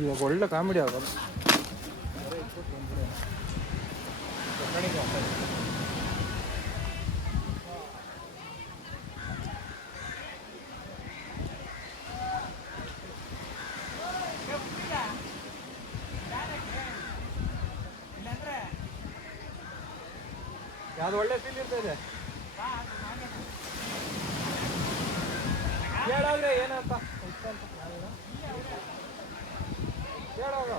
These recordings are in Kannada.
ಇವಾಗ ಒಳ್ಳೆ ಕಾಮಿಡಿ ಆಗೋದು. ಯಾವ್ದು ಒಳ್ಳೆ ಫೀಲ್ ಇರ್ತದೆ ಕೇಳಾದ್ರೆ ಏನಂತ ಕೇಳೋಗ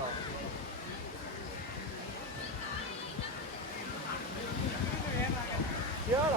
ಕೇಳ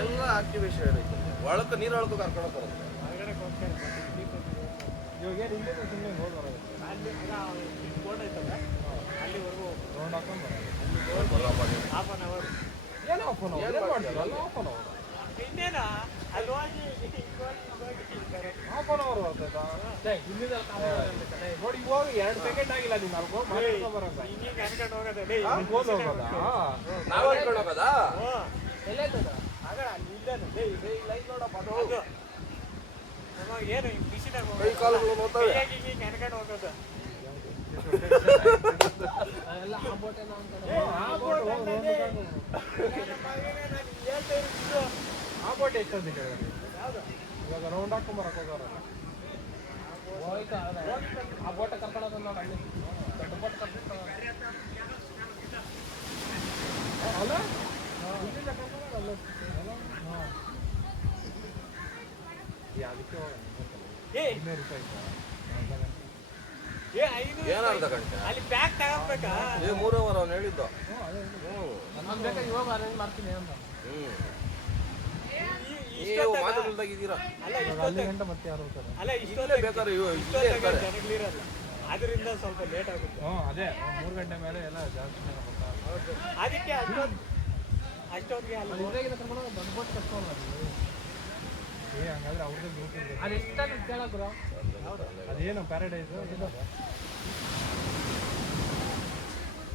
ಎಲ್ಲ ಆಕ್ಟಿವೇಶನ್ ಒಳಕ್ಕೆ ನೀರು ಒಳಗೆ ಕರ್ಕೊಂಡು ಬರುತ್ತೆ. ಇವಾಗ ಏನು ಇಲ್ಲೇ ಸುಮ್ಮನೆ ಹೋಗಿ ಬರೋದು ಅಲ್ಲಿ ಬೋರ್ಡ್ ಐತಲ್ಲ ಅಲ್ಲಿವರೆಗೂ ರೌಂಡ್ ಹಾಕೊಂಡು ಹಾಫ್ ಅನ್ ಅವರ್ ಏನು ಹಾಫ್ ಅನ್ ಅವರ್ ಏನು ಮಾಡ್ತೀರ ಅಲ್ಲ ಹಾಫ್ ಅನ್ ಅವರ್ ಇನ್ನೇನಾ ಅಲ್ಲಿ ಹೋಗಿ ಹಾಫ್ ಅನ್ ಅವರ್ ಆಗ್ತೈತಾ ನೋಡಿ ಇವಾಗ 2 ಸೆಕೆಂಡ್ ಆಗಿಲ್ಲ ನೀನು ಅಲ್ಲಿ ಹೋಗಿ ಮಾಡ್ಕೊಂಡು ಬರೋದು ಹಿಂಗೆ ಅನ್ಕೊಂಡು ಹೋಗೋದೇ ಹೋಗಿ ಹೋಗೋದಾ ನಾವು ಹೇಳ್ಕೊಂಡು ಹೋಗೋದಾ ಎಲ್ಲೈತದ ಆಗ ಅಲ್ಲಿ ಇದ್ದಾನೆ ಲೈಟ್ ನೋಡಪ್ಪ ಅದು ಏನು ಬಿಸಿನಾಗ ಕೈ ಕಾಲುಗಳು ನೋಡ್ತವೆ ಹಿಂಗೆ ಅನ್ಕೊಂಡು ಹೋಗೋದು ಎಲ್ಲ ಆ ಬೋಟೇನ ಆ ಬೋಟ್ ಎಷ್ಟೊಂದು ಇವಾಗ ರೌಂಡ್ ಹಾಕೊಂಡ್ ಬರಕ್ ಹೋಗೋರ ಆ ಬೋಟ ಕರ್ಕೊಳ್ಳೋದು ನೋಡಿ ಅಲ್ಲಿ ದೊಡ್ಡ ಬೋಟ್ ಕರ್ಕೊಂಡು ಅಲ್ಲ ಅದಕ್ಕೆ ಏನು ಅರ್ಧ ಗಂಟೆ ಅಲ್ಲಿ ಪ್ಯಾಕ್ ತಗೋಬೇಕಾ 3 ಅವರ್ ಅವ್ನು ಹೇಳಿದ್ದು. ಇವಾಗ ಅರೇಂಜ್ ಮಾಡ್ತೀನಿ ಅಂತ ನೀವು ಮಾತಾಡಲ್ದಾಗಿದ್ದೀರಾ ಅಲ್ಲ ಅಲ್ಲಿ ಗಂಟೆ ಮತ್ತೆ ಯಾರು ಹೋಗ್ತಾರೆ ಅಲ್ಲ ಇಷ್ಟೊಂದೇ ಬೇಕಾದ್ರೆ ಇಲ್ಲೇ ಇರ್ತಾರೆ. ಜನಗಳಿರಲ್ಲ ಅದರಿಂದ ಸ್ವಲ್ಪ ಲೇಟ್ ಆಗುತ್ತೆ. ಅದೇ 3 ಗಂಟೆ ಮೇಲೆ ಎಲ್ಲ ಜಾಸ್ತಿ ಜನ ಬರ್ತಾರೆ. ಅದಕ್ಕೆ ಅಷ್ಟೊತ್ತಿಗೆ ಅಲ್ಲಿ ದೊಡ್ಡ ಬೋಟ್ ಕಟ್ಕೊಂಡು ಹಂಗಾದ್ರೆ ಅವ್ರದ್ದು ಗ್ರೂಪ್ ಇದೆ ಅದು ಎಷ್ಟು ಕೇಳಕ್ರು ಅದೇನು ಪ್ಯಾರಡೈಸ್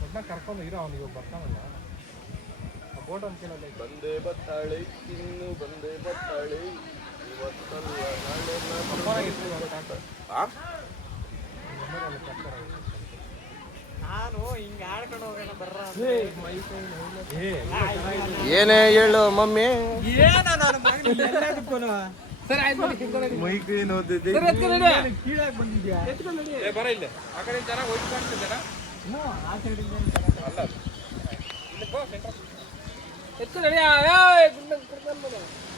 ಒಟ್ನ ಕರ್ಕೊಂಡು ಇರೋ ಅವನಿಗೆ ಬರ್ತಾನಲ್ಲ ಆ ಬೋಟ್ ಅಂತ ಕೇಳಲ್ಲ ಬಂದೇ ಬತ್ತಾಳೆ ಇನ್ನು ಬಂದೇ ಬತ್ತಾಳೆ ಇವತ್ತಲ್ಲ ನಾನು ಹಿಂಗೆ ಆಡ್ಕೊಂಡು ಹೋಗೋಣ ಬರ್ರ ಏನೇ ಹೇಳು ಮಮ್ಮಿ ಏನ ನಾನು ಸರ್ ಆಯ್ತು ಮೈಕ್ ಏನು ಕೀಳಾಗಿ ಬಂದಿದ್ಯಾ ಬರ ಇಲ್ಲ ಆ ಕಡೆ ಚೆನ್ನಾಗಿ ಹೋಗಿ ಕಾಣ್ತಿದ್ದಾರ ಆ ಸೈಡಿಂದ ಅಲ್ಲ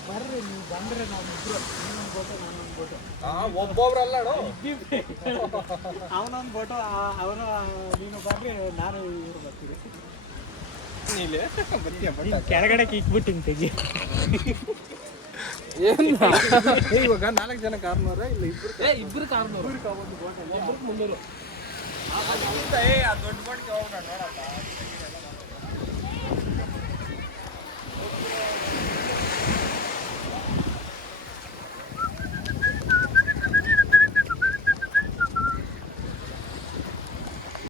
ಬರ್ರಿ ನೀವು ಬಂದ್ರೆ ನಾವು ಇಬ್ರು ಇನ್ನೊಂದು ಬೋಟು ನಾನೊಂದು ಬೋಟು ಒಬ್ಬೊಬ್ರಲ್ಲ ಅವನೊಂದು ಬೋಟು ಅವನು ನೀನು ಬರ್ರಿ ನಾನು ಇವ್ರು ಬರ್ತೀವಿ ಕೆಳಗಡೆ ಕಿಕ್ಬಿಟ್ಟಿನಿ ತೆಗಿ ಇವಾಗ 4 ಜನ ಕಾರ್ನೂರ ಇಲ್ಲ ಇಬ್ರು ಕಾರ್ನೂರು ಒಂದು ಬೋಟ್ ಇಬ್ರು 300 ದೊಡ್ಡ ಬೋಟ್ಗೆ ಹೋಗೋಣ ನೋಡಪ್ಪ